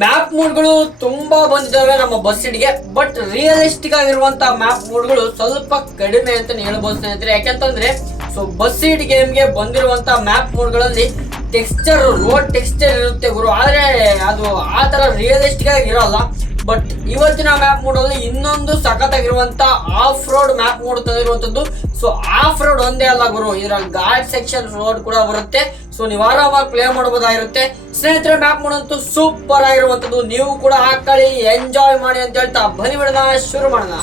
Map ಮೋಡ್ಗಳು ತುಂಬಾ ಬಂದಿದ್ದಾವೆ ನಮ್ಮ ಬಸ್ ಬಟ್ ರಿಯಲಿಸ್ಟಿಕ್ ಆಗಿರುವಂತ ಮ್ಯಾಪ್ ಮೋಡ್ಗಳು ಸ್ವಲ್ಪ ಕಡಿಮೆ ಅಂತ ಹೇಳ್ಬೋದು ಸ್ನೇಹಿತರೆ. ಯಾಕೆಂತಂದ್ರೆ ಸೊ ಬಸ್ ಸೀಟ್ ಗೇಮ್ಗೆ ಬಂದಿರುವಂತ ಮ್ಯಾಪ್ ಮೋಡ್ಗಳಲ್ಲಿ ಟೆಕ್ಸ್ಚರ್ ರೋಡ್ ಟೆಕ್ಸ್ಚರ್ ಇರುತ್ತೆ ಗುರು. ಆದ್ರೆ ಅದು ಆ ತರ ರಿಯಲಿಸ್ಟಿಕ್ ಆಗಿ ಇರಲ್ಲ. ಬಟ್ ಇವತ್ತಿನ ಮ್ಯಾಪ್ ಮೋಡಲ್ಲಿ ಇನ್ನೊಂದು ಸಖತ್ತಾಗಿರುವಂತ ಆಫ್ ರೋಡ್ ಮ್ಯಾಪ್ ಮೋಡ್ ತಂದಿರುವಂತದ್ದು. ಸೊ ಆಫ್ ರೋಡ್ ಒಂದೇ ಅಲ್ಲ ಗುರು. ಇದ್ರಲ್ಲಿ ಗಾರ್ಡ್ ಸೆಕ್ಷನ್ ರೋಡ್ ಕೂಡ ಬರುತ್ತೆ. ಸೊ ನೀವು ಆರಾಮಾಗಿ ಪ್ಲೇ ಮಾಡಬಹುದಾಗಿರುತ್ತೆ. ಸ್ನೇಹಿತರೆ ಮ್ಯಾಪ್ ನೋಡಂತೂ ಸೂಪರ್ ಆಗಿರುವಂತದ್ದು. ನೀವು ಕೂಡ ಹಾಕೊಳ್ಳಿ ಎಂಜಾಯ್ ಮಾಡಿ ಅಂತ ಹೇಳ್ತಾ ಬನ್ನಿ ಬಿಡೋಣ, ಶುರು ಮಾಡೋಣ.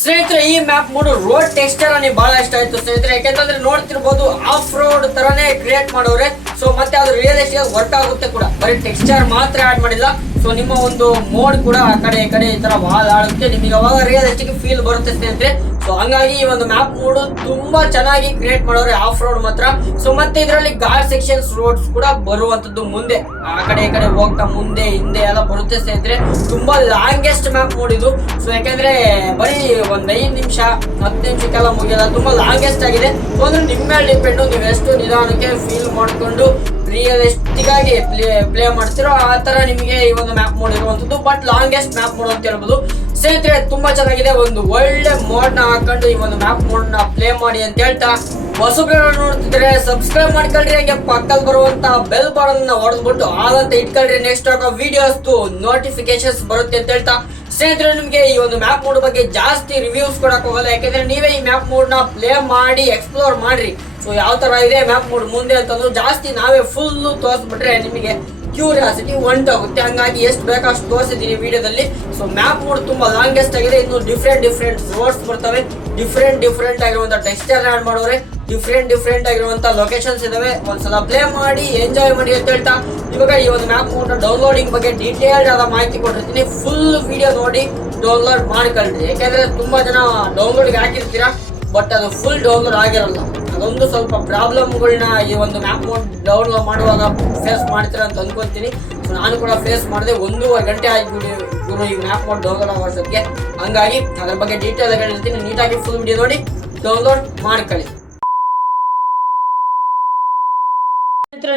ಸ್ನೇಹಿತರೆ, ಈ ಮ್ಯಾಪ್ ಮೂಡು ರೋಡ್ ಟೆಕ್ಸ್ಟರ್ ನನಗೆ ಬಹಳ ಇಷ್ಟ ಆಯ್ತು ಸ್ನೇಹಿತರೆ. ಯಾಕೆಂತಂದ್ರೆ ನೋಡ್ತಿರ್ಬೋದು ಆಫ್ ರೋಡ್ ತರನೇ ಕ್ರಿಯೇಟ್ ಮಾಡೋರೆ. ಸೊ ಮತ್ತೆ ಅದು ರಿಯಲಿಸ್ಟಿಕ್ ವರ್ಕ್ ಆಗುತ್ತೆ ಕೂಡ. ಬರೀ ಟೆಕ್ಸ್ಚರ್ ಮಾತ್ರ ಆಡ್ ಮಾಡಿಲ್ಲ. ಸೊ ನಿಮ್ಮ ಒಂದು ಮೋಡ್ ಕೂಡ ಆ ಕಡೆ ಈ ಕಡೆ ಈ ತರ ವಾಲ್ ಆಡುತ್ತೆ ನಿಮಗೆ ಅವಾಗ ರಿಯಲಿಸ್ಟಿಕ್ ಫೀಲ್ ಬರುತ್ತೆ ಸ್ನೇಹಿತರೆ ಸೊ ಹಂಗಾಗಿ ಈ ಒಂದು ಮ್ಯಾಪ್ ಮೂಡು ತುಂಬಾ ಚೆನ್ನಾಗಿ ಕ್ರಿಯೇಟ್ ಮಾಡೋರು ಆಫ್ ರೋಡ್ ಮಾತ್ರ. ಸೊ ಮತ್ತೆ ಇದರಲ್ಲಿ ಗಾರ್ಡ್ ಸೆಕ್ಷನ್ಸ್ ರೋಡ್ಸ್ ಕೂಡ ಬರುವಂತದ್ದು ಮುಂದೆ. ಆ ಕಡೆ ಈ ಕಡೆ ಹೋಗ್ತಾ ಮುಂದೆ, ಹಿಂದೆ ಎಲ್ಲ ಬರುತ್ತೆ ಸ್ನೇಹಿತರೆ. ತುಂಬಾ ಲಾಂಗೆಸ್ಟ್ ಮ್ಯಾಪ್ ಮೂಡಿದು. ಸೊ ಯಾಕಂದ್ರೆ ಬರೀ ಒಂದ್ ಐದು ನಿಮಿಷ, ಹತ್ತು ನಿಮಿಷಕ್ಕೆಲ್ಲ ಮುಗಿಯಲ್ಲ ತುಂಬಾ ಲಾಂಗೆಸ್ಟ್ ಆಗಿದೆ. ಅಂದ್ರೆ ನಿಮ್ಮ ಮೇಲೆ ಡಿಪೆಂಡ್ ನೀವು ಎಷ್ಟು ನಿಧಾನಕ್ಕೆ ಫೀಲ್ ಮಾಡ್ಕೊಂಡು ರಿಯಲಿಸ್ಟಿಕ್ ಆಗಿ ಪ್ಲೇ ಪ್ಲೇ ಮಾಡ್ತಿರೋ ಆ ತರ ನಿಮಗೆ ಈ ಒಂದು ಮ್ಯಾಪ್ ಮೋಡ್ ಇರುವಂತದ್ದು ಬಟ್ ಲಾಂಗೆಸ್ಟ್ ಮ್ಯಾಪ್ ಮೋಡ್ ಅಂತ ಹೇಳ್ಬೋದು. ಸ್ನೇಹಿತರೆ, ತುಂಬಾ ಚೆನ್ನಾಗಿದೆ. ಒಂದು ಒಳ್ಳೆ ಮೋಡ್ನ ಹಾಕೊಂಡು ಈ ಒಂದು ಮ್ಯಾಪ್ ಮೋಡ್ನ ಪ್ಲೇ ಮಾಡಿ ಅಂತ ಹೇಳ್ತಾ ಹೊಸಬ್ರು ನೋಡ್ತಿದ್ರೆ ಸಬ್ಸ್ಕ್ರೈಬ್ ಮಾಡ್ಕೊಳ್ರಿ. ಹಾಗೆ ಪಕ್ಕದಲ್ಲಿ ಬರುವಂತ ಬೆಲ್ ಬಾರನ್ನ ಹೊಡೆದ್ಬಿಟ್ಟು ಆದಂತ ಇಟ್ಕೊಳ್ರಿ. ನೆಕ್ಸ್ಟ್ ಆಗೋ ವಿಡಿಯೋಸ್ ನೋಟಿಫಿಕೇಶನ್ಸ್ ಬರುತ್ತೆ ಅಂತ ಹೇಳ್ತಾ, ಸ್ನೇಹಿತರೆ, ನಿಮಗೆ ಈ ಒಂದು ಮ್ಯಾಪ್ ಮೋಡ್ ಬಗ್ಗೆ ಜಾಸ್ತಿ ರಿವ್ಯೂಸ್ ಕೊಡಕ್ ಹೋಗಲ್ಲ ಯಾಕೆಂದ್ರೆ ನೀವೇ ಈ ಮ್ಯಾಪ್ ಮೋಡ್ನ ಪ್ಲೇ ಮಾಡಿ ಎಕ್ಸ್ಪ್ಲೋರ್ ಮಾಡ್ರಿ. ಸೊ ಯಾವ ತರ ಇದೆ ಮ್ಯಾಪ್ ಮುಂದೆ ಅಂತಂದ್ರೆ ಜಾಸ್ತಿ ನಾವೇ ಫುಲ್ ತೋರಿಸ್ಬಿಟ್ರೆ ನಿಮಗೆ ಕ್ಯೂರಿಯಾಸಿಟಿ ಒಂಟಾಗುತ್ತೆ ಹಂಗಾಗಿ ಎಷ್ಟು ಬೇಕೋ ಅಷ್ಟು ತೋರಿಸಿದ್ದೀನಿ ವಿಡಿಯೋದಲ್ಲಿ. ಸೊ ಮ್ಯಾಪ್ ಮೋಡ್ ತುಂಬಾ ಲಾಂಗೆಸ್ಟ್ ಆಗಿದೆ. ಇನ್ನು ಡಿಫ್ರೆಂಟ್ ಡಿಫ್ರೆಂಟ್ ರೋಡ್ಸ್ ಬರ್ತವೆ. ಡಿಫ್ರೆಂಟ್ ಡಿಫ್ರೆಂಟ್ ಆಗಿರುವಂಥ ಟೆಕ್ಸ್ಚರ್ ಆಡ್ ಮಾಡೋರೆ. ಡಿಫ್ರೆಂಟ್ ಡಿಫ್ರೆಂಟ್ ಆಗಿರುವಂಥ ಲೊಕೇಶನ್ಸ್ ಇದಾವೆ. ಒಂದ್ಸಲ ಪ್ಲೇ ಮಾಡಿ ಎಂಜಾಯ್ ಮಾಡಿ ಅಂತ ಹೇಳ್ತಾ. ಇವಾಗ ಈ ಒಂದು ಮ್ಯಾಪ್ ಮೋಡ್ ಡೌನ್ಲೋಡಿಂಗ್ ಬಗ್ಗೆ ಡೀಟೇಲ್ಡ್ ಆದ ಮಾಹಿತಿ ಕೊಟ್ಟಿರ್ತೀನಿ. ಫುಲ್ ವಿಡಿಯೋ ನೋಡಿ ಡೌನ್ಲೋಡ್ ಮಾಡ್ಕೊಳ್ರಿ. ಯಾಕೆಂದ್ರೆ ತುಂಬಾ ಜನ ಡೌನ್ಲೋಡ್ಗೆ ಹಾಕಿರ್ತೀರಾ ಬಟ್ ಅದು ಫುಲ್ ಡೌನ್ಲೋಡ್ ಆಗಿರಲ್ಲ. ಅದೊಂದು ಸ್ವಲ್ಪ ಪ್ರಾಬ್ಲಮ್ಗಳನ್ನ ಈ ಒಂದು ಮ್ಯಾಪ್ ಡೌನ್ಲೋಡ್ ಮಾಡುವಾಗ ಫೇಸ್ ಮಾಡ್ತೀರ ಅಂತ ಅನ್ಕೊಂತೀನಿ. ಸೊ ನಾನು ಕೂಡ ಫೇಸ್ ಮಾಡಿದೆ, ಒಂದೂವರೆ ಗಂಟೆ ಆಗಿಬಿಡಿ ಗುರು, ಈ ಮ್ಯಾಪ್ ಮೋಡ್ ಡೌನ್ಲೋಡ್ ಆಗೋಷ್ಟೊತ್ತಿಗೆ ಹಂಗಾಗಿ ಅದ್ರ ಬಗ್ಗೆ ಡೀಟೇಲ್ ಹೇಳ್ತೀನಿ. ನೀಟಾಗಿ ಫುಲ್ ವಿಡಿಯೋ ನೋಡಿ ಡೌನ್ಲೋಡ್ ಮಾಡ್ಕೊಳ್ಳಿ.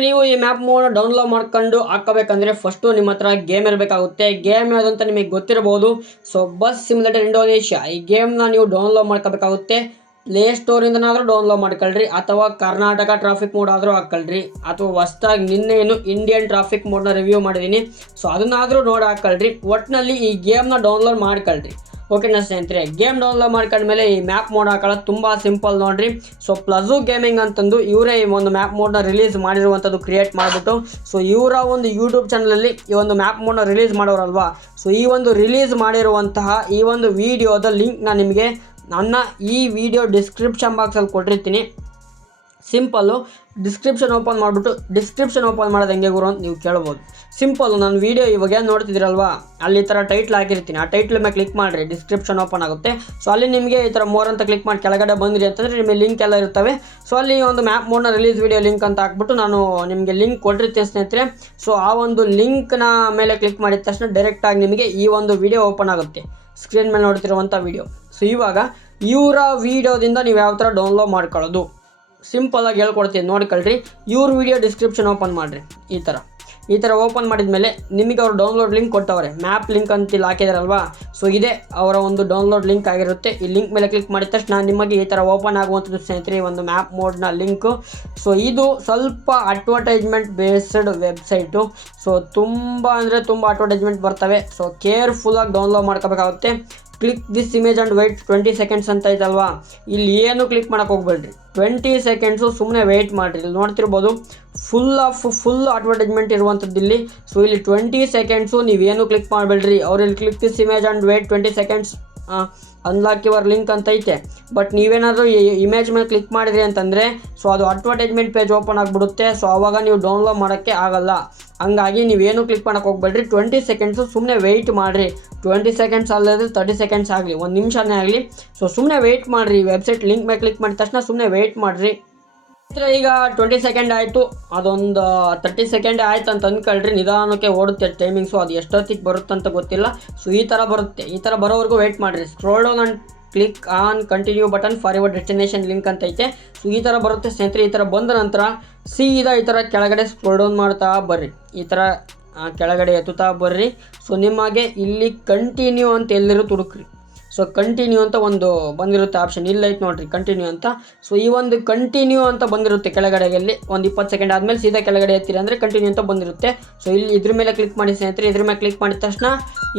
ನೀವು ಈ ಮ್ಯಾಪ್ ಮೋಡ್ ಡೌನ್ಲೋಡ್ ಮಾಡ್ಕೊಂಡು ಹಾಕಬೇಕಂದ್ರೆ ಫಸ್ಟು ನಿಮ್ಮ ಹತ್ರ ಗೇಮ್ ಇರಬೇಕಾಗುತ್ತೆ ಗೇಮ್ ಯಾವುದಂತ ನಿಮಗೆ ಗೊತ್ತಿರಬಹುದು ಸೊ ಬಸ್ ಸಿಮ್ಯುಲೇಟರ್ ಇಂಡೋನೇಷ್ಯಾ ಈ ಗೇಮ್ನ ನೀವು ಡೌನ್ಲೋಡ್ ಮಾಡ್ಕೋಬೇಕಾಗುತ್ತೆ. ಪ್ಲೇ ಸ್ಟೋರಿಂದನಾದರೂ ಡೌನ್ಲೋಡ್ ಮಾಡ್ಕೊಳ್ರಿ, ಅಥವಾ ಕರ್ನಾಟಕ ಟ್ರಾಫಿಕ್ ಮೋಡ್ ಆದರೂ ಹಾಕ್ಕೊಳ್ರಿ, ಅಥವಾ ಹೊಸ್ದಾಗಿ ನಿನ್ನೆ ಏನು ಇಂಡಿಯನ್ ಟ್ರಾಫಿಕ್ ಮೋಡ್ನ ರಿವ್ಯೂ ಮಾಡಿದ್ದೀನಿ ಸೊ ಅದನ್ನಾದರೂ ನೋಡಿ ಹಾಕೊಳ್ರಿ ಒಟ್ಟಿನಲ್ಲಿ ಈ ಗೇಮ್ನ ಡೌನ್ಲೋಡ್ ಮಾಡ್ಕೊಳ್ರಿ. ಓಕೆನಾ ಸ್ನೇಹಿತರೆ ಗೇಮ್ ಡೌನ್ಲೋಡ್ ಮಾಡ್ಕೊಂಡ್ಮೇಲೆ ಈ ಮ್ಯಾಪ್ ಮೋಡ್ ಹಾಕೊಳ್ಳೋದು ತುಂಬ ಸಿಂಪಲ್ ನೋಡ್ರಿ. ಸೊ ಪ್ಲಜು ಗೇಮಿಂಗ್ ಅಂತಂದು ಇವರೇ ಈ ಒಂದು ಮ್ಯಾಪ್ ಮೋಡ್ನ ರಿಲೀಸ್ ಮಾಡಿರುವಂಥದ್ದು ಕ್ರಿಯೇಟ್ ಮಾಡಿಬಿಟ್ಟು ಸೊ ಇವರ ಒಂದು ಯೂಟ್ಯೂಬ್ ಚಾನಲಲ್ಲಿ ಈ ಒಂದು ಮ್ಯಾಪ್ ಮೋಡ್ನ ರಿಲೀಸ್ ಮಾಡೋರಲ್ವಾ? ಸೊ ಈ ಒಂದು ರಿಲೀಸ್ ಮಾಡಿರುವಂತಹ ಈ ಒಂದು ವಿಡಿಯೋದ ಲಿಂಕ್ನ ನಿಮಗೆ ನನ್ನ ಈ ವಿಡಿಯೋ ಡಿಸ್ಕ್ರಿಪ್ಷನ್ ಬಾಕ್ಸಲ್ಲಿ ಕೊಟ್ಟಿರ್ತೀನಿ. ಸಿಂಪಲ್ಲು ಡಿಸ್ಕ್ರಿಪ್ಷನ್ ಓಪನ್ ಮಾಡಿಬಿಟ್ಟು ಡಿಸ್ಕ್ರಿಪ್ಷನ್ ಓಪನ್ ಮಾಡೋದು ಹೆಂಗೆ ಗುರು ಅಂತ ನೀವು ಕೇಳ್ಬೋದು. ಸಿಂಪಲ್ಲು ನಾನು ವೀಡಿಯೋ ಇವಾಗ ನೋಡ್ತಿದ್ದೀರಲ್ವಾ? ಅಲ್ಲಿ ಈ ಥರ ಟೈಟ್ಲ್ ಹಾಕಿರ್ತೀನಿ. ಆ ಟೈಟ್ಲ್ ಮೇಲೆ ಕ್ಲಿಕ್ ಮಾಡಿರಿ. ಡಿಸ್ಕ್ರಿಪ್ಷನ್ ಓಪನ್ ಆಗುತ್ತೆ. ಸೊ ಅಲ್ಲಿ ನಿಮಗೆ ಈ ಥರ ಮೋರ್ ಅಂತ ಕ್ಲಿಕ್ ಮಾಡಿ ಕೆಳಗಡೆ ಬಂದಿರಿ ಅಂತಂದರೆ ನಿಮಗೆ ಲಿಂಕ್ ಎಲ್ಲ ಇರ್ತವೆ ಸೊ ಅಲ್ಲಿ ಒಂದು ಮ್ಯಾಪ್ ಮೋಡ್ನ ರಿಲೀಸ್ ವಿಡಿಯೋ ಲಿಂಕ್ ಅಂತ ಹಾಕ್ಬಿಟ್ಟು ನಾನು ನಿಮಗೆ ಲಿಂಕ್ ಕೊಟ್ಟಿರ್ತೀನಿ ಸ್ನೇಹಿತರೆ. ಸೊ ಆ ಒಂದು ಲಿಂಕ್ನ ಮೇಲೆ ಕ್ಲಿಕ್ ಮಾಡಿದ ತಕ್ಷಣ ಡೈರೆಕ್ಟಾಗಿ ನಿಮಗೆ ಈ ಒಂದು ವಿಡಿಯೋ ಓಪನ್ ಆಗುತ್ತೆ. ಸ್ಕ್ರೀನ್ ಮೇಲೆ ನೋಡ್ತಿರುವಂಥ ವಿಡಿಯೋ ಸೊ ಇವಾಗ ಇವರ ವೀಡಿಯೋದಿಂದ ನೀವು ಯಾವ ಥರ ಡೌನ್ಲೋಡ್ ಮಾಡ್ಕೊಳ್ಳೋದು? ಸಿಂಪಲಾಗಿ ಹೇಳ್ಕೊಡ್ತೀನಿ. ನೋಡ್ಕೊಳ್ರಿ ಇವ್ರ ವೀಡಿಯೋ ಡಿಸ್ಕ್ರಿಪ್ಷನ್ ಓಪನ್ ಮಾಡಿರಿ. ಈ ಥರ. ಈ ಥರ ಓಪನ್ ಮಾಡಿದ ಮೇಲೆ ನಿಮಗೆ ಅವರು ಡೌನ್ಲೋಡ್ ಲಿಂಕ್ ಕೊಟ್ಟವ್ರೆ. ಮ್ಯಾಪ್ ಲಿಂಕ್ ಅಂತ ಇಲ್ಲಿ ಹಾಕಿದಾರಲ್ವಾ? ಸೊ ಇದೇ. ಅವರ ಒಂದು ಡೌನ್ಲೋಡ್ ಲಿಂಕ್ ಆಗಿರುತ್ತೆ. ಈ ಲಿಂಕ್ ಮೇಲೆ ಕ್ಲಿಕ್ ಮಾಡಿದ ತಕ್ಷಣ ನಿಮಗೆ ಈ ಥರ ಓಪನ್ ಆಗುವಂಥದ್ದು ಸ್ನೇಹಿತರೆ ಒಂದು ಮ್ಯಾಪ್ ಮೋಡ್ನ ಲಿಂಕು ಸೊ ಇದು ಸ್ವಲ್ಪ ಅಡ್ವರ್ಟೈಸ್ಮೆಂಟ್ ಬೇಸ್ಡ್ ವೆಬ್ಸೈಟು ಸೊ ತುಂಬ ಅಂದರೆ ತುಂಬ ಅಡ್ವರ್ಟೈಸ್ಮೆಂಟ್ ಬರ್ತವೆ. ಸೊ ಕೇರ್ಫುಲ್ಲಾಗಿ ಡೌನ್ಲೋಡ್ ಮಾಡ್ಕೋಬೇಕಾಗುತ್ತೆ. Click this image and wait twenty seconds ಅಂತ ಇದಲ್ವಾ ಇಲ್ಲಿ ಏನು ಕ್ಲಿಕ್ ಮಾಡೋಕೆ ಹೋಗ್ಬೇಡ್ರಿ. ಟ್ವೆಂಟಿ ಸೆಕೆಂಡ್ಸು ಸುಮ್ಮನೆ ವೆಯ್ಟ್ ಮಾಡಿರಿ. ಇಲ್ಲಿ ನೋಡ್ತಿರ್ಬೋದು ಫುಲ್ ಆಫ್ ಫುಲ್ ಅಡ್ವರ್ಟೈಸ್ಮೆಂಟ್ ಇರುವಂಥದ್ದು ಇಲ್ಲಿ. ಸೊ ಇಲ್ಲಿ ಟ್ವೆಂಟಿ ಸೆಕೆಂಡ್ಸು ನೀವೇನು ಕ್ಲಿಕ್ ಮಾಡಬೇಡ್ರಿ. ಅವ್ರು ಇಲ್ಲಿ click this image and wait twenty seconds unlock your link ಅಂತ ಐತೆ. ಬಟ್ ನೀವೇನಾದರೂ ಈ ಇಮೇಜ್ ಮೇಲೆ ಕ್ಲಿಕ್ ಮಾಡಿದ್ರಿ ಅಂತಂದರೆ ಸೊ ಅದು ಅಡ್ವರ್ಟೈಸ್ಮೆಂಟ್ ಪೇಜ್ ಓಪನ್ ಆಗಿಬಿಡುತ್ತೆ. ಸೊ ಆವಾಗ ನೀವು ಡೌನ್ಲೋಡ್ ಮಾಡೋಕ್ಕೆ ಆಗಲ್ಲ. ಹಂಗಾಗಿ ನೀವೇನು ಕ್ಲಿಕ್ ಮಾಡೋಕೆ ಹೋಗ್ಬೇಡ್ರಿ. ಟ್ವೆಂಟಿ ಸೆಕೆಂಡ್ಸು ಸುಮ್ಮನೆ ವೆಯ್ಟ್ ಮಾಡಿರಿ. ಟ್ವೆಂಟಿ ಸೆಕೆಂಡ್ಸ್ ಅಲ್ಲದೆ ತರ್ಟಿ ಸೆಕೆಂಡ್ಸ್ ಆಗಲಿ. ಒಂದು ನಿಮಿಷನೇ ಆಗಲಿ. ಸೊ ಸುಮ್ಮನೆ ವೆಯ್ಟ್ ಮಾಡಿರಿ. ವೆಬ್ಸೈಟ್ ಲಿಂಕ್ ಮೇಲೆ ಕ್ಲಿಕ್ ಮಾಡಿದ ತಕ್ಷಣ ಸುಮ್ಮನೆ ವೆಯ್ಟ್ ಮಾಡಿರಿ. ಈಗ ಟ್ವೆಂಟಿ ಸೆಕೆಂಡ್ ಆಯಿತು. ಅದೊಂದು ತರ್ಟಿ ಸೆಕೆಂಡ್ ಆಯ್ತು ಅಂತ ಅಂದ್ಕೊಳ್ರಿ ನಿಧಾನಕ್ಕೆ ಓಡುತ್ತೆ ಟೈಮಿಂಗ್ಸು ಅದು ಎಷ್ಟೊತ್ತಿಗೆ ಬರುತ್ತೆ ಅಂತ ಗೊತ್ತಿಲ್ಲ. ಸೊ ಈ ಥರ ಬರುತ್ತೆ. ಈ ಥರ ಬರೋವರೆಗೂ ವೆಯ್ಟ್ ಮಾಡಿರಿ. Scroll down and click on continue button for your destination link ಅಂತ ಐತೆ. ಸೊ ಈ ಥರ ಬರುತ್ತೆ. ಸ್ನೇಹಿತರೆ, ಈ ಥರ ಬಂದ ನಂತರ ಸೀದಾ ಈ ಥರ ಕೆಳಗಡೆ ಸ್ಕ್ರೋಲ್ ಡೌನ್ ಮಾಡ್ತಾ ಬರ್ರಿ. ಈ ಥರ ಕೆಳಗಡೆ ಎತ್ತುತ್ತಾ ಬರ್ರಿ. ಸೊ ನಿಮಗೆ ಇಲ್ಲಿ ಕಂಟಿನ್ಯೂ ಅಂತ ಎಲ್ಲರೂ ತುಡುಕ್ರಿ. ಸೊ ಕಂಟಿನ್ಯೂ ಅಂತ ಒಂದು ಬಂದಿರುತ್ತೆ ಆಪ್ಷನ್ ಇಲ್ಲ ಐತೆ ನೋಡ್ರಿ ಕಂಟಿನ್ಯೂ ಅಂತ. ಸೊ ಈ ಒಂದು ಕಂಟಿನ್ಯೂ ಅಂತ ಬಂದಿರುತ್ತೆ ಕೆಳಗಡೆಯಲ್ಲಿ. ಒಂದು ಇಪ್ಪತ್ತು ಸೆಕೆಂಡ್ ಆದಮೇಲೆ ಸೀದಾ ಕೆಳಗಡೆ ಎತ್ತೀರಿ ಅಂದರೆ ಕಂಟಿನ್ಯೂ ಅಂತ ಬಂದಿರುತ್ತೆ. ಸೊ ಇಲ್ಲಿ ಇದ್ರ ಮೇಲೆ ಕ್ಲಿಕ್ ಮಾಡಿ ಸ್ನೇಹಿತರೆ, ಇದ್ರ ಮೇಲೆ ಕ್ಲಿಕ್ ಮಾಡಿದ ತಕ್ಷಣ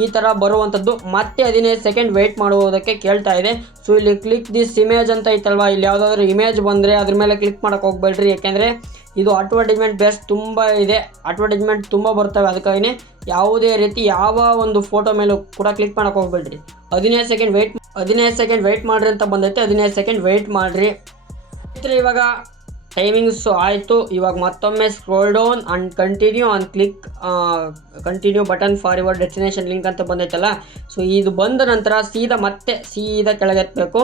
ಈ ಥರ ಬರುವಂಥದ್ದು ಮತ್ತೆ ಹದಿನೈದು ಸೆಕೆಂಡ್ ವೆಯ್ಟ್ ಮಾಡುವುದಕ್ಕೆ ಕೇಳ್ತಾ ಇದೆ. ಸೊ ಇಲ್ಲಿ ಕ್ಲಿಕ್ ದಿಸ್ ಇಮೇಜ್ ಅಂತ ಐತಲ್ವಾ? ಇಲ್ಲಿ ಯಾವುದಾದ್ರೂ ಇಮೇಜ್ ಬಂದರೆ ಅದ್ರ ಮೇಲೆ ಕ್ಲಿಕ್ ಮಾಡೋಕೆ ಹೋಗ್ಬೇಡ್ರಿ. ಯಾಕೆಂದರೆ ಇದು ಅಡ್ವರ್ಟೈಸ್ಮೆಂಟ್ ಬೇಸ್ ತುಂಬ ಇದೆ. ಅಡ್ವರ್ಟೈಸ್ಮೆಂಟ್ ತುಂಬ ಬರ್ತವೆ. ಅದಕ್ಕಾಗಿನೇ ಯಾವುದೇ ರೀತಿ ಯಾವ ಒಂದು ಫೋಟೋ ಮೇಲೂ ಕೂಡ ಕ್ಲಿಕ್ ಮಾಡೋಕೆ ಹೋಗ್ಬೇಡ್ರಿ. ಹದಿನೈದು ಸೆಕೆಂಡ್ ವೆಯ್ಟ್ ಹದಿನೈದು ಸೆಕೆಂಡ್ ವೆಯ್ಟ್ ಮಾಡ್ರಿ ಅಂತ ಬಂದೈತೆ. ಹದಿನೈದು ಸೆಕೆಂಡ್ ವೆಯ್ಟ್ ಮಾಡಿರಿ. ಇವಾಗ ಟೈಮಿಂಗ್ಸ್ ಆಯಿತು. ಇವಾಗ ಮತ್ತೊಮ್ಮೆ scroll down and continue on click continue button for your destination link ಅಂತ ಬಂದೈತಲ್ಲ? ಸೊ ಇದು ಬಂದ ನಂತರ ಸೀದಾ ಮತ್ತೆ ಸೀದಾ ಕೆಳಗೆತ್ತಬೇಕು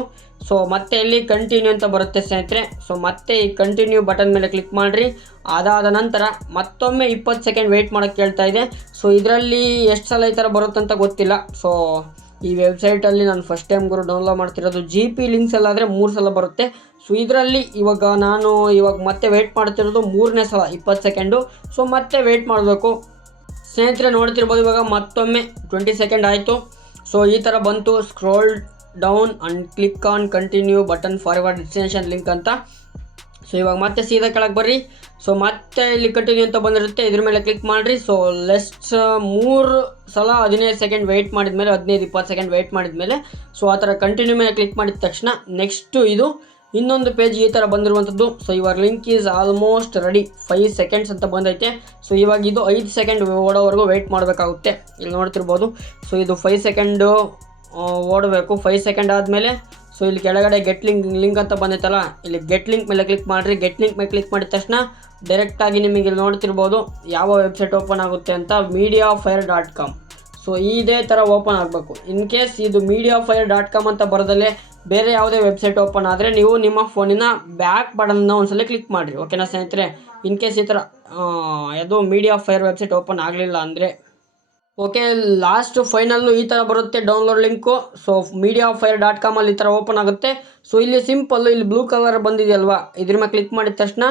ಸೊ ಮತ್ತೆ ಇಲ್ಲಿ ಕಂಟಿನ್ಯೂ ಅಂತ ಬರುತ್ತೆ ಸ್ನೇಹಿತರೆ. ಸೊ ಮತ್ತೆ ಈ ಕಂಟಿನ್ಯೂ ಬಟನ್ ಮೇಲೆ ಕ್ಲಿಕ್ ಮಾಡಿರಿ. ಅದಾದ ನಂತರ ಮತ್ತೊಮ್ಮೆ ಇಪ್ಪತ್ತು ಸೆಕೆಂಡ್ ವೆಯ್ಟ್ ಮಾಡೋಕ್ಕೆ ಕೇಳ್ತಾ ಇದೆ. ಸೊ ಇದರಲ್ಲಿ ಎಷ್ಟು ಸಲ ಈ ಥರ ಬರುತ್ತಂತ ಗೊತ್ತಿಲ್ಲ. ಸೊ ಈ ವೆಬ್ಸೈಟಲ್ಲಿ ನಾನು ಫಸ್ಟ್ ಟೈಮ್ ಗುರು ಡೌನ್ಲೋಡ್ ಮಾಡ್ತಿರೋದು ಜಿ ಪಿ ಲಿಂಕ್ಸ್ ಎಲ್ಲ ಮೂರು ಸಲ ಬರುತ್ತೆ. ಸೊ ಇದರಲ್ಲಿ ಇವಾಗ ನಾನು ಇವಾಗ ಮತ್ತೆ ವೆಯ್ಟ್ ಮಾಡ್ತಿರೋದು ಮೂರನೇ ಸಲ, ಇಪ್ಪತ್ತು ಸೆಕೆಂಡು ಸೊ ಮತ್ತೆ ವೆಯ್ಟ್ ಮಾಡಬೇಕು. ಸ್ನೇಹಿತರೆ ನೋಡ್ತಿರ್ಬೋದು ಇವಾಗ ಮತ್ತೊಮ್ಮೆ ಟ್ವೆಂಟಿ ಸೆಕೆಂಡ್ ಆಯಿತು. ಸೊ ಈ ಥರ ಬಂತು. Scroll down and click on continue button forward destination link ಅಂತ. ಸೊ ಇವಾಗ ಮತ್ತೆ ಸೀದಾ ಕೆಳಗೆ ಬರ್ರಿ. ಸೊ ಮತ್ತೆ ಇಲ್ಲಿ ಕಂಟಿನ್ಯೂ ಅಂತ ಬಂದಿರುತ್ತೆ. ಇದ್ರ ಮೇಲೆ ಕ್ಲಿಕ್ ಮಾಡಿರಿ. ಸೊ ಲೆಸ್ಟ್ ಮೂರು ಸಲ ಹದಿನೈದು ಸೆಕೆಂಡ್ ವೆಯ್ಟ್ ಮಾಡಿದ್ಮೇಲೆ, ಹದಿನೈದು ಇಪ್ಪತ್ತು ಸೆಕೆಂಡ್ ವೆಯ್ಟ್ ಮಾಡಿದ್ಮೇಲೆ ಸೊ ಆ ಥರ ಕಂಟಿನ್ಯೂ ಮೇಲೆ ಕ್ಲಿಕ್ ಮಾಡಿದ ತಕ್ಷಣ ನೆಕ್ಸ್ಟು ಇದು. ಇನ್ನೊಂದು ಪೇಜ್ ಈ ಥರ ಬಂದಿರುವಂಥದ್ದು ಸೊ ಇವಾಗ link is almost ready five seconds ಅಂತ ಬಂದೈತೆ. ಸೊ ಇವಾಗ ಇದು ಐದು ಸೆಕೆಂಡ್ ಓಡೋವರೆಗೂ ವೆಯ್ಟ್ ಮಾಡಬೇಕಾಗುತ್ತೆ. ಇಲ್ಲಿ ನೋಡ್ತಿರ್ಬೋದು. ಸೊ ಇದು ಫೈವ್ ಸೆಕೆಂಡು ಓಡಬೇಕು. ಫೈವ್ ಸೆಕೆಂಡ್ ಆದಮೇಲೆ ಸೊ ಇಲ್ಲಿ ಕೆಳಗಡೆ ಗೆಟ್ ಲಿಂಕ್ ಲಿಂಕ್ ಅಂತ ಬಂದೈತಲ್ಲ. ಇಲ್ಲಿ ಗೆಟ್ ಲಿಂಕ್ ಮೇಲೆ ಕ್ಲಿಕ್ ಮಾಡಿರಿ. ಗೆಟ್ ಲಿಂಕ್ ಮೇಲೆ ಕ್ಲಿಕ್ ಮಾಡಿದ ತಕ್ಷಣ ಡೈರೆಕ್ಟಾಗಿ ನಿಮಗೆ ಇಲ್ಲಿ ನೋಡ್ತಿರ್ಬೋದು ಯಾವ ವೆಬ್ಸೈಟ್ ಓಪನ್ ಆಗುತ್ತೆ ಅಂತ MediaFire dot com so ಇದೇ ಥರ ಓಪನ್ ಆಗಬೇಕು. ಇನ್ ಕೇಸ್ ಇದು ಮೀಡಿಯಾ ಫೈರ್ ಡಾಟ್ ಕಾಮ್ ಅಂತ ಬರೋದಲ್ಲೇ ಬೇರೆ ಯಾವುದೇ ವೆಬ್ಸೈಟ್ ಓಪನ್ ಆದರೆ ನೀವು ನಿಮ್ಮ ಫೋನಿನ ಬ್ಯಾಕ್ ಬಟನ್ನ ಒಂದ್ಸಲ ಕ್ಲಿಕ್ ಮಾಡಿರಿ ಓಕೆನಾ ಸ್ನೇಹಿತರೆ? ಇನ್ ಕೇಸ್ ಈ ಥರ ಅದು ಮೀಡಿಯಾ ಫೈರ್ ವೆಬ್ಸೈಟ್ ಓಪನ್ ಆಗಲಿಲ್ಲ ಅಂದರೆ ಓಕೆ ಲಾಸ್ಟ್ ಫೈನಲ್ಲು ಈ ಥರ ಬರುತ್ತೆ download link so MediaFire dot ಕಾಮಲ್ಲಿ ಈ ಥರ ಓಪನ್ ಆಗುತ್ತೆ. ಸೊ ಇಲ್ಲಿ ಸಿಂಪಲ್ಲು ಇಲ್ಲಿ ಬ್ಲೂ ಕಲರ್ ಬಂದಿದೆಯಲ್ವಾ? ಇದ್ರ ಮೇಲೆ ಕ್ಲಿಕ್ ಮಾಡಿದ ತಕ್ಷಣ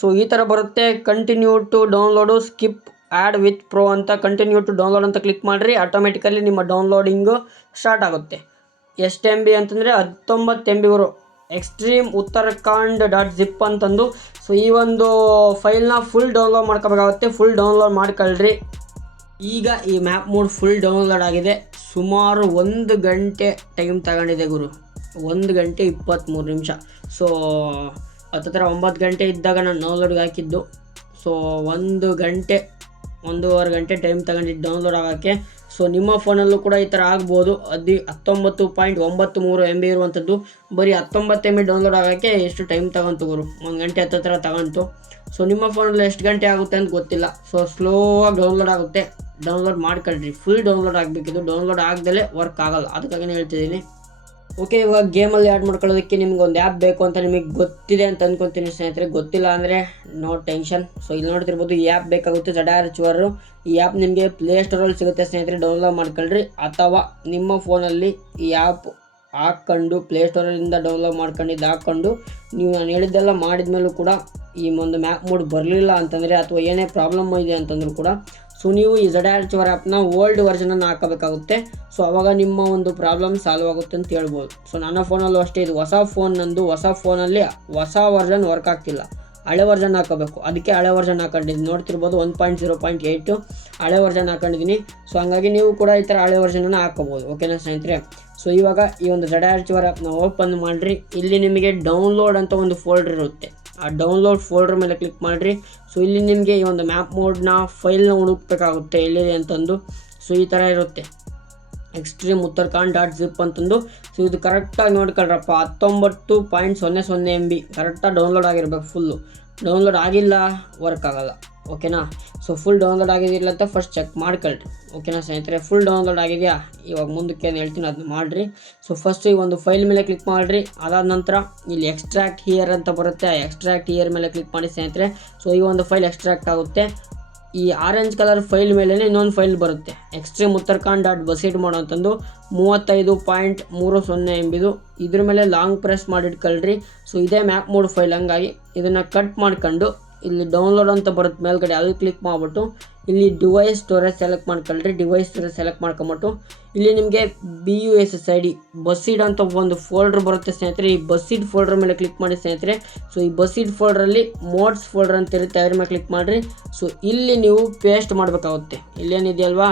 ಸೊ ಈ ಥರ ಬರುತ್ತೆ. Continue to download skip ad with pro ಅಂತ ಕಂಟಿನ್ಯೂ ಟು ಡೌನ್ಲೋಡ್ ಅಂತ ಕ್ಲಿಕ್ ಮಾಡಿರಿ. ಆಟೋಮೆಟಿಕಲಿ ನಿಮ್ಮ ಡೌನ್ಲೋಡಿಂಗು ಸ್ಟಾರ್ಟ್ ಆಗುತ್ತೆ. ಎಷ್ಟು ಎಂ ಬಿ ಅಂತಂದರೆ ಹತ್ತೊಂಬತ್ತು ಎಂ ಬಿವರು ಎಕ್ಸ್ಟ್ರೀಮ್ ಉತ್ತರಾಖಂಡ್ ಡಾಟ್ ಜಿಪ್ ಅಂತಂದು. ಸೊ ಈ ಒಂದು ಫೈಲ್ನ ಫುಲ್ ಡೌನ್ಲೋಡ್ ಮಾಡ್ಕೋಬೇಕಾಗುತ್ತೆ. ಫುಲ್ ಡೌನ್ಲೋಡ್ ಮಾಡ್ಕೊಳ್ರಿ. ಈಗ ಈ ಮ್ಯಾಪ್ ಮೋಡ್ ಫುಲ್ ಡೌನ್ಲೋಡ್ ಆಗಿದೆ. ಸುಮಾರು ಒಂದು ಗಂಟೆ ಟೈಮ್ ತಗೊಂಡಿದೆ ಗುರು. ಒಂದು ಗಂಟೆ ಇಪ್ಪತ್ತ್ಮೂರು ನಿಮಿಷ. ಸೊ ಹತ್ತತ್ರ ಒಂಬತ್ತು ಗಂಟೆ ಇದ್ದಾಗ ನಾನು ಡೌನ್ಲೋಡ್ಗೆ ಹಾಕಿದ್ದು. ಸೊ ಒಂದು ಗಂಟೆ, ಒಂದೂವರೆ ಗಂಟೆ ಟೈಮ್ ತಗೊಂಡಿದ್ದು ಡೌನ್ಲೋಡ್ ಆಗೋಕ್ಕೆ. ಸೊ ನಿಮ್ಮ ಫೋನಲ್ಲೂ ಕೂಡ ಈ ಥರ ಆಗ್ಬೋದು. ಅದು ಹತ್ತೊಂಬತ್ತು ಪಾಯಿಂಟ್ ಒಂಬತ್ತು ಮೂರು ಎಂ ಬಿ ಇರುವಂಥದ್ದು. ಬರೀ ಹತ್ತೊಂಬತ್ತು ಎಂ ಬಿ ಡೌನ್ಲೋಡ್ ಆಗೋಕ್ಕೆ ಎಷ್ಟು ಟೈಮ್ ತಗೊಂತು ಗುರು? ಒಂದು ಗಂಟೆ ಹತ್ತತ್ರ ತಗೊಂತು. ಸೊ ನಿಮ್ಮ ಫೋನಲ್ಲಿ ಎಷ್ಟು ಗಂಟೆ ಆಗುತ್ತೆ ಅಂತ ಗೊತ್ತಿಲ್ಲ. ಸೊ ಸ್ಲೋ ಆಗಿ ಡೌನ್ಲೋಡ್ ಆಗುತ್ತೆ. ಡೌನ್ಲೋಡ್ ಮಾಡ್ಕೊಳ್ರಿ. ಫುಲ್ ಡೌನ್ಲೋಡ್ ಆಗಬೇಕಿದು. ಡೌನ್ಲೋಡ್ ಆಗದಲ್ಲೇ ವರ್ಕ್ ಆಗಲ್ಲ. ಅದಕ್ಕಾಗಿನೇ ಹೇಳ್ತಿದ್ದೀನಿ. ಓಕೆ ಇವಾಗ ಗೇಮಲ್ಲಿ ಆ್ಯಡ್ ಮಾಡ್ಕೊಳ್ಳೋದಕ್ಕೆ ನಿಮ್ಗೆ ಒಂದು ಆ್ಯಪ್ ಬೇಕು ಅಂತ ನಿಮಗೆ ಗೊತ್ತಿದೆ ಅಂತ ಅಂದ್ಕೊತೀನಿ ಸ್ನೇಹಿತರೆ. ಗೊತ್ತಿಲ್ಲ ಅಂದರೆ ನೋ ಟೆನ್ಷನ್ ಸೊ ಇಲ್ಲಿ ನೋಡ್ತಿರ್ಬೋದು ಈ ಆ್ಯಪ್ ಬೇಕಾಗುತ್ತೆ ಜಡಾರ್ ಚುವರು ಈ ಆ್ಯಪ್ ನಿಮಗೆ ಪ್ಲೇಸ್ಟೋರಲ್ಲಿ ಸಿಗುತ್ತೆ ಸ್ನೇಹಿತರೆ. ಡೌನ್ಲೋಡ್ ಮಾಡ್ಕೊಳ್ರಿ. ಅಥವಾ ನಿಮ್ಮ ಫೋನಲ್ಲಿ ಈ ಆ್ಯಪ್ ಹಾಕ್ಕೊಂಡು ಪ್ಲೇಸ್ಟೋರಿಂದ ಡೌನ್ಲೋಡ್ ಮಾಡ್ಕೊಂಡು ಇದು ಹಾಕ್ಕೊಂಡು ನೀವು ನಾನು ಹೇಳಿದ್ದೆಲ್ಲ ಮಾಡಿದ ಮೇಲೂ ಕೂಡ ಈ ಒಂದು ಮ್ಯಾಪ್ ಮೋಡ್ ಬರಲಿಲ್ಲ ಅಂತಂದರೆ ಅಥವಾ ಏನೇ ಪ್ರಾಬ್ಲಮ್ ಇದೆ ಅಂತಂದರೂ ಕೂಡ ಸೊ ನೀವು ಈ ಜಡ್ಯಾರ್ ಚವರ್ ಆ್ಯಪ್ನ ಓಲ್ಡ್ ವರ್ಷನನ್ನು ಹಾಕಬೇಕಾಗುತ್ತೆ. ಸೊ ಅವಾಗ ನಿಮ್ಮ ಒಂದು ಪ್ರಾಬ್ಲಮ್ ಸಾಲ್ವ್ ಆಗುತ್ತೆ ಅಂತ ಹೇಳ್ಬೋದು. ಸೊ ನನ್ನ ಫೋನಲ್ಲೂ ಅಷ್ಟೇ, ಇದು ಹೊಸ ಫೋನ್ ನಂದು, ಹೊಸ ಫೋನಲ್ಲಿ ಹೊಸ ವರ್ಜನ್ ವರ್ಕ್ ಆಗ್ತಿಲ್ಲ. ಹಳೆ ವರ್ಜನ್ ಹಾಕೋಬೇಕು. ಅದಕ್ಕೆ ಹಳೆ ವರ್ಜನ್ ಹಾಕೊಂಡಿದ್ದೀನಿ. ನೋಡ್ತಿರ್ಬೋದು one point zero point eight ಹಳೆ ವರ್ಜನ್ ಹಾಕೊಂಡಿದ್ದೀನಿ. ಸೊ ಹಂಗಾಗಿ ನೀವು ಕೂಡ ಈ ಥರ ಹಳೆ ವರ್ಷನನ್ನು ಹಾಕೋಬೋದು ಓಕೆನಾ ಸ್ನೇಹಿತರೆ? ಸೊ ಇವಾಗ ಈ ಒಂದು ಜಡ್ಯಾರ್ ಚವರ್ ಆ್ಯಪ್ನ ಓಪನ್ ಮಾಡಿರಿ. ಇಲ್ಲಿ ನಿಮಗೆ ಡೌನ್ಲೋಡ್ ಅಂತ ಒಂದು ಫೋಲ್ಡರ್ ಇರುತ್ತೆ. ಆ ಡೌನ್ಲೋಡ್ ಫೋಲ್ಡರ್ ಮೇಲೆ ಕ್ಲಿಕ್ ಮಾಡಿರಿ. ಸೊ ಇಲ್ಲಿ ನಿಮಗೆ ಈ ಒಂದು ಮ್ಯಾಪ್ ಮೋಡ್ನ ಫೈಲ್ನ ಹುಡುಕ್ಬೇಕಾಗುತ್ತೆ, ಎಲ್ಲಿದೆ ಅಂತಂದು. ಸೊ ಈ ಥರ ಇರುತ್ತೆ. ಎಕ್ಸ್ಟ್ರೀಮ್ ಉತ್ತರಾಖಂಡ್ ಡಾಟ್ ಜಿಪ್ ಅಂತಂದು. ಸೊ ಇದು ಕರೆಕ್ಟಾಗಿ ನೋಡ್ಕೊಳ್ರಪ್ಪ ಹತ್ತೊಂಬತ್ತು ಪಾಯಿಂಟ್ ಸೊನ್ನೆ ಸೊನ್ನೆ ಎಂ ಬಿ ಕರೆಕ್ಟಾಗಿ ಡೌನ್ಲೋಡ್ ಆಗಿರ್ಬೇಕು ಫುಲ್ಲು ಡೌನ್ಲೋಡ್ ಆಗಿಲ್ಲ ವರ್ಕ್ ಆಗಲ್ಲ. ಓಕೆನಾ? ಸೊ ಫುಲ್ ಡೌನ್ಲೋಡ್ ಆಗಿದಿಲ್ಲ ಅಂತ ಫಸ್ಟ್ ಚೆಕ್ ಮಾಡ್ಕೊಳ್ರಿ. ಓಕೆನಾ ಸ್ನೇಹಿತರೆ? ಫುಲ್ ಡೌನ್ಲೋಡ್ ಆಗಿದೆಯಾ? ಇವಾಗ ಮುಂದಕ್ಕೆ ಏನು ಹೇಳ್ತೀನಿ ಅದನ್ನ ಮಾಡಿರಿ. ಸೊ ಫಸ್ಟ್ ಈ ಒಂದು ಫೈಲ್ ಮೇಲೆ ಕ್ಲಿಕ್ ಮಾಡಿರಿ. ಅದಾದ ನಂತರ ಇಲ್ಲಿ ಎಕ್ಸ್ಟ್ರಾಕ್ಟ್ ಹಿಯರ್ ಅಂತ ಬರುತ್ತೆ. ಎಕ್ಸ್ಟ್ರಾಕ್ಟ್ ಹಿಯರ್ ಮೇಲೆ ಕ್ಲಿಕ್ ಮಾಡಿ ಸ್ನೇಹಿತರೆ. ಸೊ ಈ ಒಂದು ಫೈಲ್ ಎಕ್ಸ್ಟ್ರಾಕ್ಟ್ ಆಗುತ್ತೆ. ಈ ಆರೆಂಜ್ ಕಲರ್ ಫೈಲ್ ಮೇಲೆ ಇನ್ನೊಂದು ಫೈಲ್ ಬರುತ್ತೆ. ಎಕ್ಸ್ಟ್ರೀಮ್ ಉತ್ತರಾಖಂಡ್ ಡಾಟ್ ಬಸೀಟ್ ಮಾಡೋ ಅಂತಂದು ಮೂವತ್ತೈದು ಪಾಯಿಂಟ್ ಮೂರು ಸೊನ್ನೆ ಎಂಬಿದು. ಇದ್ರ ಮೇಲೆ ಲಾಂಗ್ ಪ್ರೆಸ್ ಮಾಡಿಟ್ಕೊಳ್ರಿ. ಸೊ ಇದೇ ಮ್ಯಾಪ್ ಮೋಡ್ ಫೈಲ್ ಹಂಗಾಗಿ ಇದನ್ನು ಕಟ್ ಮಾಡ್ಕೊಂಡು ಇಲ್ಲಿ ಡೌನ್ಲೋಡ್ ಅಂತ ಬರುತ್ತೆ ಮೇಲ್ಗಡೆ, ಅಲ್ಲಿ ಕ್ಲಿಕ್ ಮಾಡಿಬಿಟ್ಟು ಇಲ್ಲಿ ಡಿವೈಸ್ ಸ್ಟೋರೇಜ್ ಸೆಲೆಕ್ಟ್ ಮಾಡ್ಕೊಳ್ರಿ ಡಿವೈಸ್ ಸ್ಟೋರೇಜ್ ಸೆಲೆಕ್ಟ್ ಮಾಡ್ಕೊಂಬಿಟ್ಟು. ಇಲ್ಲಿ ನಿಮಗೆ B U S S I D Bussid ಅಂತ ಒಂದು ಫೋಲ್ಡ್ರ್ ಬರುತ್ತೆ ಸ್ನೇಹಿತರೆ. ಈ ಬಸ್ಸಿಡ್ ಫೋಲ್ಡ್ರ್ ಮೇಲೆ ಕ್ಲಿಕ್ ಮಾಡಿ ಸ್ನೇಹಿತರೆ. ಸೊ ಈ ಬಸ್ಸಿಡ್ ಫೋಲ್ಡ್ರಲ್ಲಿ ಮೋಡ್ಸ್ ಫೋಲ್ಡರ್ ಅಂತ ಇರುತ್ತೆ, ಅದ್ರ ಮೇಲೆ ಕ್ಲಿಕ್ ಮಾಡಿರಿ. ಸೊ ಇಲ್ಲಿ ನೀವು ಪೇಸ್ಟ್ ಮಾಡಬೇಕಾಗುತ್ತೆ. ಇಲ್ಲೇನಿದೆಯಲ್ವಾ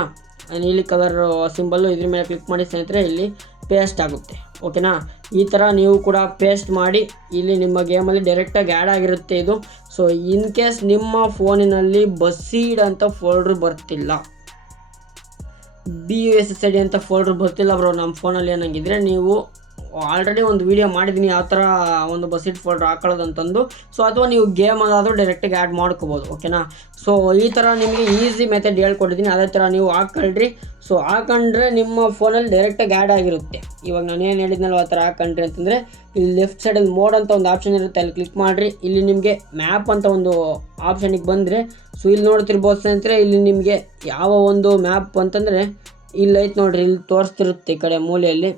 ನೀಲಿ ಕಲರ್ ಸಿಂಬಲ್ಲು ಇದ್ರ ಮೇಲೆ ಕ್ಲಿಕ್ ಮಾಡಿ ಸ್ನೇಹಿತರೆ, ಇಲ್ಲಿ ಪೇಸ್ಟ್ ಆಗುತ್ತೆ. ಓಕೆನಾ ಈ ಥರ ನೀವು ಕೂಡ ಪೇಸ್ಟ್ ಮಾಡಿ, ಇಲ್ಲಿ ನಿಮ್ಮ ಗೇಮಲ್ಲಿ ಡೈರೆಕ್ಟಾಗಿ ಆ್ಯಡ್ ಆಗಿರುತ್ತೆ ಇದು. ಸೊ ಇನ್ ಕೇಸ್ ನಿಮ್ಮ ಫೋನಿನಲ್ಲಿ ಬಸ್ಸೀಡ್ ಅಂತ ಫೋಲ್ಡ್ರ್ ಬರ್ತಿಲ್ಲ B U S S I D ಅಂತ ಫೋಲ್ಡ್ರ್ ಬರ್ತಿಲ್ಲ ಬ್ರೋ, ನಮ್ಮ ಫೋನಲ್ಲಿ ಏನಂಗಿದ್ರೆ ನೀವು ಆಲ್ರೆಡಿ ಒಂದು ವೀಡಿಯೋ ಮಾಡಿದ್ದೀನಿ ಆ ಥರ ಒಂದು ಬಸಿಟ್ ಫೋಲ್ಡರ್ ಹಾಕೊಳ್ಳೋದು ಅಂತಂದು. ಸೊ ಅಥವಾ ನೀವು ಗೇಮ್ ಅದಾದರೂ ಡೈರೆಕ್ಟಾಗಿ ಆ್ಯಡ್ ಮಾಡ್ಕೋಬೋದು ಓಕೆನಾ ಸೊ ಈ ಥರ ನಿಮಗೆ ಈಸಿ ಮೆಥಡ್ ಹೇಳ್ಕೊಟ್ಟಿದ್ದೀನಿ ಅದೇ ಥರ ನೀವು ಹಾಕ್ಕೊಳ್ರಿ ಸೊ ಹಾಕೊಂಡ್ರೆ ನಿಮ್ಮ ಫೋನಲ್ಲಿ ಡೈರೆಕ್ಟಾಗಿ ಆ್ಯಡ್ ಆಗಿರುತ್ತೆ. ಇವಾಗ ನಾನು ಏನು ಹೇಳಿದ್ನಲ್ಲ, ಆ ಥರ ಹಾಕೊಂಡ್ರಿ ಅಂತಂದರೆ, ಇಲ್ಲಿ ಲೆಫ್ಟ್ ಸೈಡಲ್ಲಿ ಮೋಡ್ ಅಂತ ಒಂದು ಆಪ್ಷನ್ ಇರುತ್ತೆ, ಅಲ್ಲಿ ಕ್ಲಿಕ್ ಮಾಡಿರಿ. ಇಲ್ಲಿ ನಿಮಗೆ ಮ್ಯಾಪ್ ಅಂತ ಒಂದು ಆಪ್ಷನಿಗೆ ಬಂದರೆ ಸೊ ಇಲ್ಲಿ ನೋಡ್ತಿರ್ಬೋದು ಸ್ನೇಹಿತರೆ, ಇಲ್ಲಿ ನಿಮಗೆ ಯಾವ ಒಂದು ಮ್ಯಾಪ್ ಅಂತಂದರೆ, ಇಲ್ಲಿ ನೋಡಿರಿ, ಇಲ್ಲಿ ತೋರಿಸ್ತಿರುತ್ತೆ ಈ ಕಡೆ ಮೂಲೆಯಲ್ಲಿ.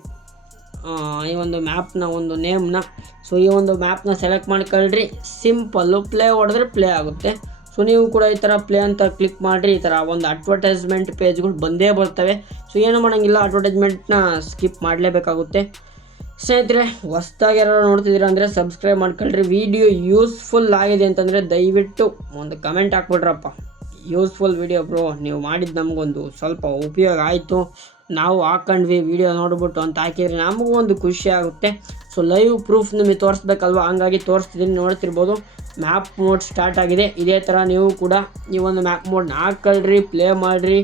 ಈ ಒಂದು ಮ್ಯಾಪ್ನ ಒಂದು ನೇಮ್ನ ಸೊ ಈ ಒಂದು ಮ್ಯಾಪ್ನ ಸೆಲೆಕ್ಟ್ ಮಾಡ್ಕೊಳ್ರಿ ಸಿಂಪಲ್ಲು ಪ್ಲೇ ಹೊಡೆದ್ರೆ ಪ್ಲೇ ಆಗುತ್ತೆ. ಸೊ ನೀವು ಕೂಡ ಈ ಥರ ಪ್ಲೇ ಅಂತ ಕ್ಲಿಕ್ ಮಾಡಿರಿ. ಈ ಥರ ಒಂದು ಅಡ್ವರ್ಟೈಸ್ಮೆಂಟ್ ಪೇಜ್ಗಳು ಬಂದೇ ಬರ್ತವೆ. ಸೊ ಏನು ಮಾಡೋಂಗಿಲ್ಲ. ಅಡ್ವರ್ಟೈಸ್ಮೆಂಟ್ನ ಸ್ಕಿಪ್ ಮಾಡಲೇಬೇಕಾಗುತ್ತೆ. ಸ್ನೇಹಿತರೆ, ಹೊಸ್ದಾಗಿ ಯಾರು ನೋಡ್ತಿದ್ದೀರಾ ಅಂದರೆ ಸಬ್ಸ್ಕ್ರೈಬ್ ಮಾಡ್ಕೊಳ್ರಿ. ವಿಡಿಯೋ ಯೂಸ್ಫುಲ್ ಆಗಿದೆ ಅಂತಂದರೆ ದಯವಿಟ್ಟು ಒಂದು ಕಮೆಂಟ್ ಹಾಕ್ಬಿಡ್ರಪ್ಪ. ಯೂಸ್ಫುಲ್ ವಿಡಿಯೋ ಬ್ರೋ, ನೀವು ಮಾಡಿದ್ದು ನಮಗೊಂದು ಸ್ವಲ್ಪ ಉಪಯೋಗ ಆಯಿತು. ನಾವು ಹಾಕೊಂಡ್ವಿ, ವಿಡಿಯೋ ನೋಡ್ಬಿಟ್ಟು ಅಂತ ಹಾಕಿದ್ರೆ ನಮಗೂ ಒಂದು ಖುಷಿ ಆಗುತ್ತೆ. ಸೊ ಲೈವ್ ಪ್ರೂಫ್ ನಿಮಗೆ ತೋರಿಸ್ಬೇಕಲ್ವ? ಹಂಗಾಗಿ ತೋರಿಸ್ತಿದ್ದೀನಿ, ನೋಡ್ತಿರ್ಬೋದು. ಮ್ಯಾಪ್ ಮೋಡ್ ಸ್ಟಾರ್ಟ್ ಆಗಿದೆ. ಇದೇ ಥರ ನೀವು ಕೂಡ ಈ ಒಂದು ಮ್ಯಾಪ್ ಮೋಡ್ನ ಹಾಕೊಳ್ರಿ ಪ್ಲೇ ಮಾಡಿರಿ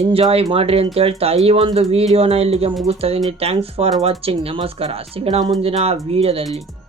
ಎಂಜಾಯ್ ಮಾಡಿರಿ ಅಂತ ಹೇಳ್ತಾ ಈ ಒಂದು ವಿಡಿಯೋನ ಇಲ್ಲಿಗೆ ಮುಗಿಸ್ತಾ ಇದ್ದೀನಿ ಥ್ಯಾಂಕ್ಸ್ ಫಾರ್ ವಾಚಿಂಗ್ ನಮಸ್ಕಾರ. ಸಿಗೋಣ ಮುಂದಿನ ವಿಡಿಯೋದಲ್ಲಿ.